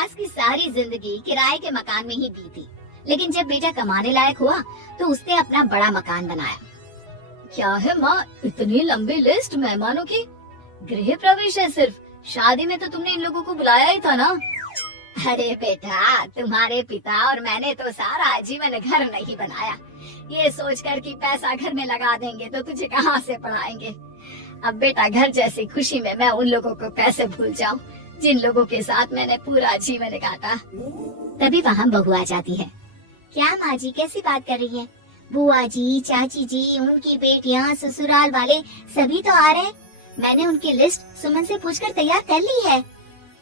सास की सारी जिंदगी किराए के मकान में ही बीती, लेकिन जब बेटा कमाने लायक हुआ तो उसने अपना बड़ा मकान बनाया। क्या है माँ, इतनी लंबी लिस्ट मेहमानों की? गृह प्रवेश है सिर्फ, शादी में तो तुमने इन लोगों को बुलाया ही था ना। अरे बेटा, तुम्हारे पिता और मैंने तो सारा आजीवन घर नहीं बनाया, ये सोचकर कि पैसा घर में लगा देंगे तो तुझे कहाँ से पढ़ाएंगे। अब बेटा, घर जैसी खुशी में मैं उन लोगों को कैसे भूल जाऊं जिन लोगों के साथ मैंने पूरा जीवन काटा। तभी वहाँ बहू आ जाती है। क्या माँ जी, कैसी बात कर रही है? बुआ जी, चाची जी, उनकी बेटियाँ, ससुराल वाले सभी तो आ रहे। मैंने उनकी लिस्ट सुमन से पूछकर तैयार कर ली है।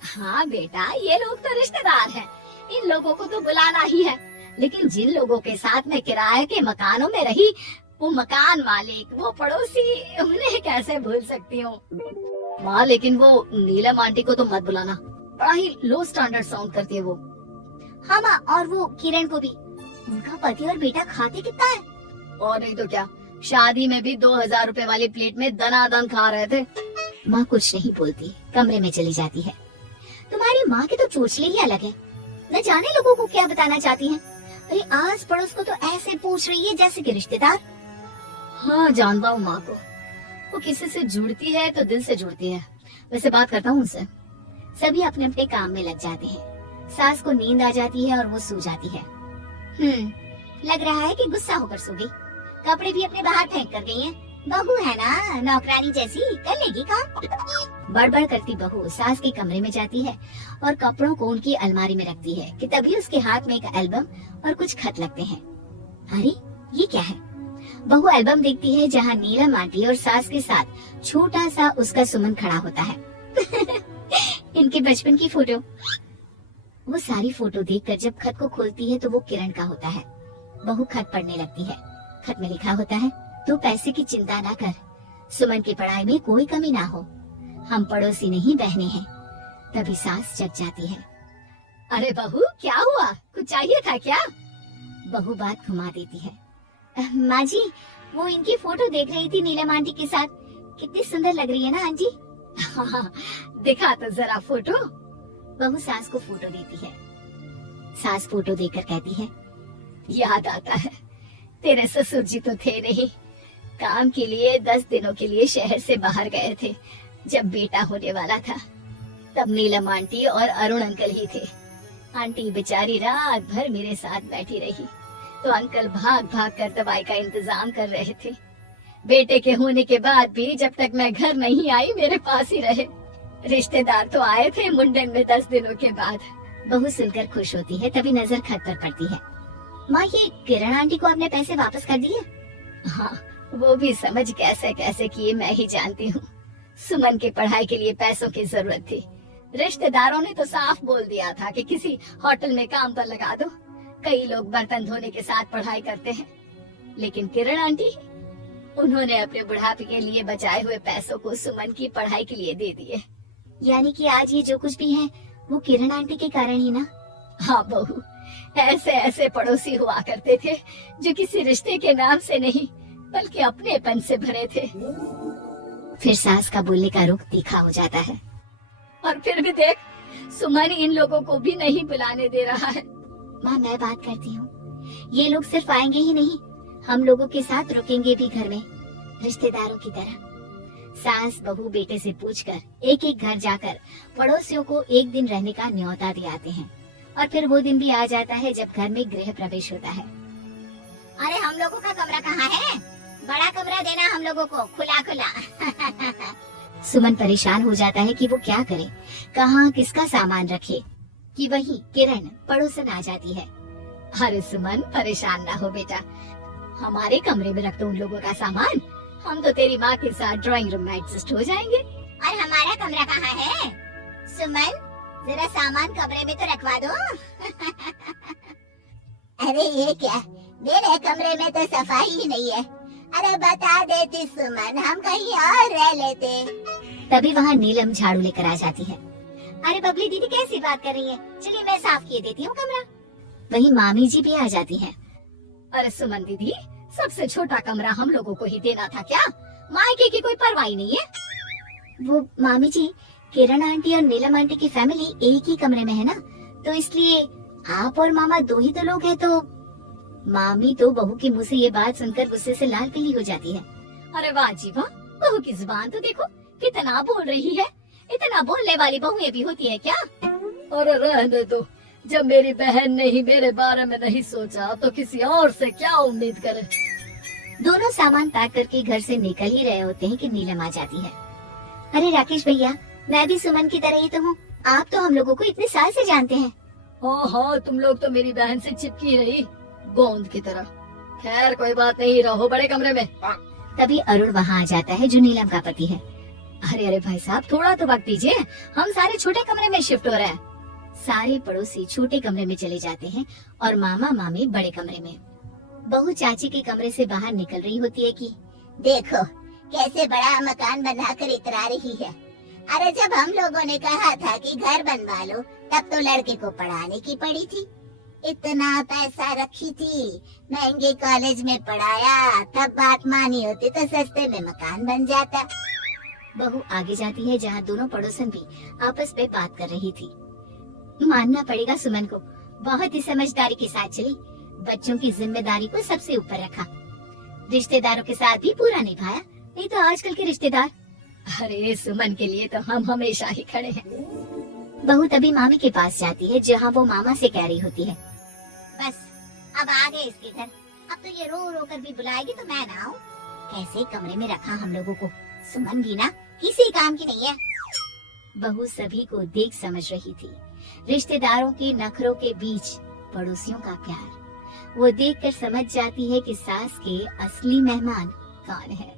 हाँ बेटा, ये लोग तो रिश्तेदार हैं, इन लोगों को तो बुलाना ही है, लेकिन जिन लोगों के साथ मैं किराए के मकानों में रही, वो मकान मालिक, वो पड़ोसी, उन्हें कैसे भूल सकती हूँ। माँ, लेकिन वो नीलम आंटी को तो मत बुलाना, बड़ा ही लो स्टैंडर्ड साउंड करती है वो। हाँ माँ, और वो किरण को भी। उनका पति और बेटा खाते कितना है? और नहीं तो क्या, शादी में भी 2000 रुपए वाली प्लेट में दनादन खा रहे थे। माँ कुछ नहीं बोलती, कमरे में चली जाती है। तुम्हारी माँ के तो चोचले ही अलग है, न जाने लोगों को क्या बताना चाहती हैं। अरे आस पड़ोस को तो ऐसे पूछ रही है जैसे कि रिश्तेदार। हाँ जानता हूँ माँ को, वो किसी से जुड़ती है तो दिल से जुड़ती है। वैसे बात करता हूँ उनसे। सभी अपने अपने काम में लग जाते हैं। सास को नींद आ जाती है और वो सो जाती है। लग रहा है कि गुस्सा होकर सो गई। कपड़े भी अपने बाहर फेंक कर गई हैं। बहू है ना, नौकरानी जैसी, कर लेगी काम। बड़बड़ करती बहू सास के कमरे में जाती है और कपड़ों को उनकी अलमारी में रखती है कि तभी उसके हाथ में एक एल्बम और कुछ खत लगते हैं। अरे ये क्या है? बहू एल्बम देखती है जहाँ नीलम आंटी और सास के साथ छोटा सा उसका सुमन खड़ा होता है। इनके बचपन की फोटो। वो सारी फोटो देखकर जब खत को खोलती है तो वो किरण का होता है। बहू खत पढ़ने लगती है। खत में लिखा होता है, तू पैसे की चिंता ना कर, सुमन की पढ़ाई में कोई कमी ना हो, हम पड़ोसी नहीं बहने हैं। तभी सास जग जाती है। अरे बहू, क्या हुआ? कुछ चाहिए था क्या? बहू बात घुमा देती है। माँ जी, वो इनकी फोटो देख रही थी नीलम आंटी के साथ। कितनी सुंदर लग रही है ना आंटी? हाँ, दिखा तो जरा फोटो। बहू सास को फोटो देती है। सास फोटो देखकर कहती है, याद आता है, तेरे ससुर जी तो थे नहीं, काम के लिए 10 दिनों के लिए शहर से बाहर गए थे। जब बेटा होने वाला था तब नीलम आंटी और अरुण अंकल ही थे। आंटी बेचारी रात भर मेरे साथ बैठी रही तो अंकल भाग भाग कर दवाई का इंतजाम कर रहे थे। बेटे के होने के बाद भी जब तक मैं घर नहीं आई मेरे पास ही रहे। रिश्तेदार तो आए थे मुंडन में 10 दिनों के बाद। बहू सुनकर खुश होती है। तभी नजर खत पर पड़ती है। माँ, ये किरण आंटी को अपने पैसे वापस कर दिए? हाँ, वो भी समझ कैसे कैसे किए मैं ही जानती हूँ। सुमन की पढ़ाई के लिए पैसों की जरूरत थी। रिश्तेदारों ने तो साफ बोल दिया था कि किसी होटल में काम पर लगा दो। कई लोग बर्तन धोने के साथ पढ़ाई करते हैं, लेकिन किरण आंटी, उन्होंने अपने बुढ़ापे के लिए बचाए हुए पैसों को सुमन की पढ़ाई के लिए दे दिए। यानी कि आज ये जो कुछ भी है वो किरण आंटी के कारण ही ना? हाँ बहू, ऐसे ऐसे पड़ोसी हुआ करते थे जो किसी रिश्ते के नाम से नहीं बल्कि अपनेपन से भरे थे। फिर सास का बोलने का रुख तीखा हो जाता है। और फिर भी देख, सुमन इन लोगों को भी नहीं बुलाने दे रहा है। माँ, मैं बात करती हूँ, ये लोग सिर्फ आएंगे ही नहीं, हम लोगों के साथ रुकेंगे भी घर में, रिश्तेदारों की तरह। सास बहू बेटे से पूछकर एक एक घर जाकर पड़ोसियों को एक दिन रहने का न्योता दे आते हैं। और फिर वो दिन भी आ जाता है जब घर में गृह प्रवेश होता है। अरे हम लोगों का कमरा कहाँ है? बड़ा कमरा देना हम लोगों को, खुला खुला। सुमन परेशान हो जाता है कि वो क्या करे, कहाँ किसका सामान रखे, कि वही किरण पड़ोसन आ जाती है। अरे सुमन, परेशान ना हो बेटा, हमारे कमरे में रख दो उन लोगों का सामान, हम तो तेरी माँ के साथ ड्राइंग रूम में एडजस्ट हो जाएंगे। और हमारा कमरा कहाँ है? सुमन, जरा सामान कमरे में तो रखवा दो। अरे ये क्या, मेरे कमरे में तो सफाई ही नहीं है। अरे बता देती सुमन, हम कहीं और रह लेते। तभी वहाँ नीलम झाड़ू लेकर आ जाती है। अरे बबली दीदी, कैसी बात कर रही है? चलिए मैं साफ किए देती हूँ कमरा। वहीं मामी जी भी आ जाती हैं। अरे सुमन दीदी, सबसे छोटा कमरा हम लोगों को ही देना था क्या? मायके की कोई परवाही नहीं है। वो मामी जी, किरण आंटी और नीलम आंटी की फैमिली एक ही कमरे में है ना, तो इसलिए आप और मामा दो ही तो लोग हैं। तो मामी तो बहू के मुंह से ये बात सुनकर गुस्से से लाल पीली हो जाती है। अरे वाह जी वाह, बहू की जुबान तो देखो कितना बोल रही है। इतना बोलने वाली बहुएं भी होती है क्या? अरे रहने दो, जब मेरी बहन ने ही मेरे बारे में नहीं सोचा तो किसी और से क्या उम्मीद करे। दोनों सामान पैक करके घर से निकल ही रहे होते हैं कि नीलम आ जाती है। अरे राकेश भैया, मैं भी सुमन की तरह ही तो हूँ। आप तो हम लोगों को इतने साल से जानते हैं। हाँ, तुम लोग तो मेरी बहन से चिपकी रही गोंद की तरह। खैर कोई बात नहीं, रहो बड़े कमरे में। तभी अरुण वहाँ आ जाता है जो नीलम का पति है। अरे भाई साहब, थोड़ा तो वक्त दीजिए, हम सारे छोटे कमरे में शिफ्ट हो रहे हैं। सारे पड़ोसी छोटे कमरे में चले जाते हैं और मामा मामी बड़े कमरे में। बहू चाची के कमरे से बाहर निकल रही होती है कि देखो कैसे बड़ा मकान बनाकर इतरा रही है। अरे जब हम लोगों ने कहा था कि घर बनवा लो, तब तो लड़के को पढ़ाने की पड़ी थी। इतना पैसा रखी थी, महंगे कॉलेज में पढ़ाया, तब बात मानी होती तो सस्ते में मकान बन जाता। बहू आगे जाती है जहाँ दोनों पड़ोसन भी आपस में बात कर रही थी। मानना पड़ेगा सुमन को, बहुत ही समझदारी के साथ चली। बच्चों की जिम्मेदारी को सबसे ऊपर रखा, रिश्तेदारों के साथ भी पूरा निभाया। नहीं तो आजकल के रिश्तेदार, अरे सुमन के लिए तो हम हमेशा ही खड़े हैं। बहू तभी मामी के पास जाती है जहाँ वो मामा से कह रही होती है, बस अब आ गए इसके घर। अब तो ये रो रो कर भी बुलाएगी तो मैं ना आऊं। कैसे कमरे में रखा हम लोगों को। सुमन भी ना किसी काम की नहीं है। बहू सभी को देख समझ रही थी। रिश्तेदारों के नखरों के बीच पड़ोसियों का प्यार। वो देखकर समझ जाती है कि सास के असली मेहमान कौन है।